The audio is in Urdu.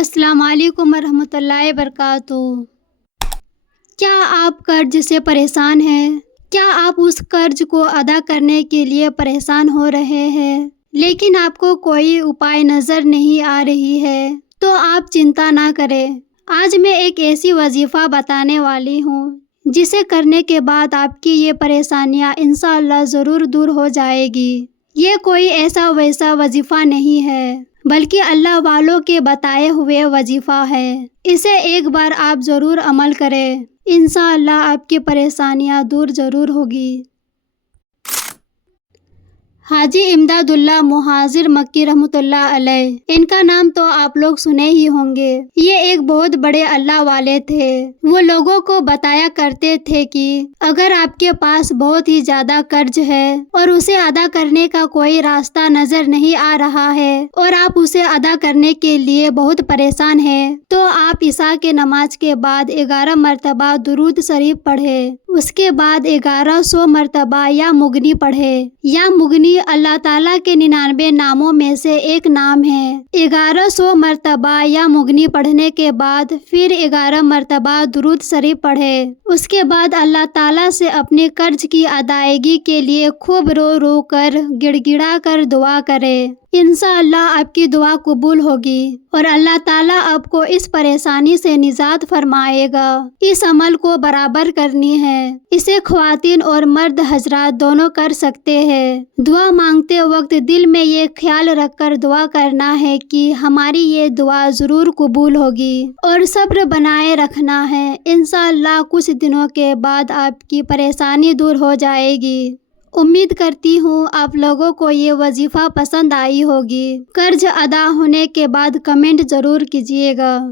السلام علیکم ورحمۃ اللہ وبرکاتہ۔ کیا آپ قرض سے پریشان ہیں؟ کیا آپ اس قرض کو ادا کرنے کے لیے پریشان ہو رہے ہیں لیکن آپ کو کوئی اپائے نظر نہیں آ رہی ہے؟ تو آپ چنتا نہ کریں۔ آج میں ایک ایسی وظیفہ بتانے والی ہوں جسے کرنے کے بعد آپ کی یہ پریشانیاں انشاءاللہ ضرور دور ہو جائے گی۔ یہ کوئی ایسا ویسا وظیفہ نہیں ہے بلکہ اللہ والوں کے بتائے ہوئے وظیفہ ہے۔ اسے ایک بار آپ ضرور عمل کریں، انشاءاللہ آپ کی پریشانیاں دور ضرور ہوگی۔ حاجی امداد اللہ مہاجر مکی رحمۃ اللہ علیہ، ان کا نام تو آپ لوگ سنے ہی ہوں گے۔ یہ ایک بہت بڑے اللہ والے تھے۔ وہ لوگوں کو بتایا کرتے تھے کہ اگر آپ کے پاس بہت ہی زیادہ قرض ہے اور اسے ادا کرنے کا کوئی راستہ نظر نہیں آ رہا ہے اور آپ اسے ادا کرنے کے لیے بہت پریشان ہیں تو آپ عشاء کے نماز کے بعد 11 مرتبہ درود شریف پڑھیں۔ اس کے بعد 1100 مرتبہ یا مغنی پڑھیں۔ یا مغنی اللہ تعالیٰ کے 99 ناموں میں سے ایک نام ہے۔ 1100 مرتبہ یا مغنی پڑھنے کے بعد پھر 11 مرتبہ درود شریف پڑھیں۔ اس کے بعد اللہ تعالیٰ سے اپنے قرض کی ادائیگی کے لیے خوب رو رو کر گڑ گڑا کر دعا کریں۔ انشاءاللہ آپ کی دعا قبول ہوگی اور اللہ تعالیٰ آپ کو اس پریشانی سے نجات فرمائے گا۔ اس عمل کو برابر کرنی ہے۔ اسے خواتین اور مرد حضرات دونوں کر سکتے ہیں۔ دعا مانگتے وقت دل میں یہ خیال رکھ کر دعا کرنا ہے کہ ہماری یہ دعا ضرور قبول ہوگی اور صبر بنائے رکھنا ہے۔ انشاءاللہ کچھ دنوں کے بعد آپ کی پریشانی دور ہو جائے گی۔ امید کرتی ہوں آپ لوگوں کو یہ وظیفہ پسند آئی ہوگی۔ قرض ادا ہونے کے بعد کمنٹ ضرور کیجیے گا۔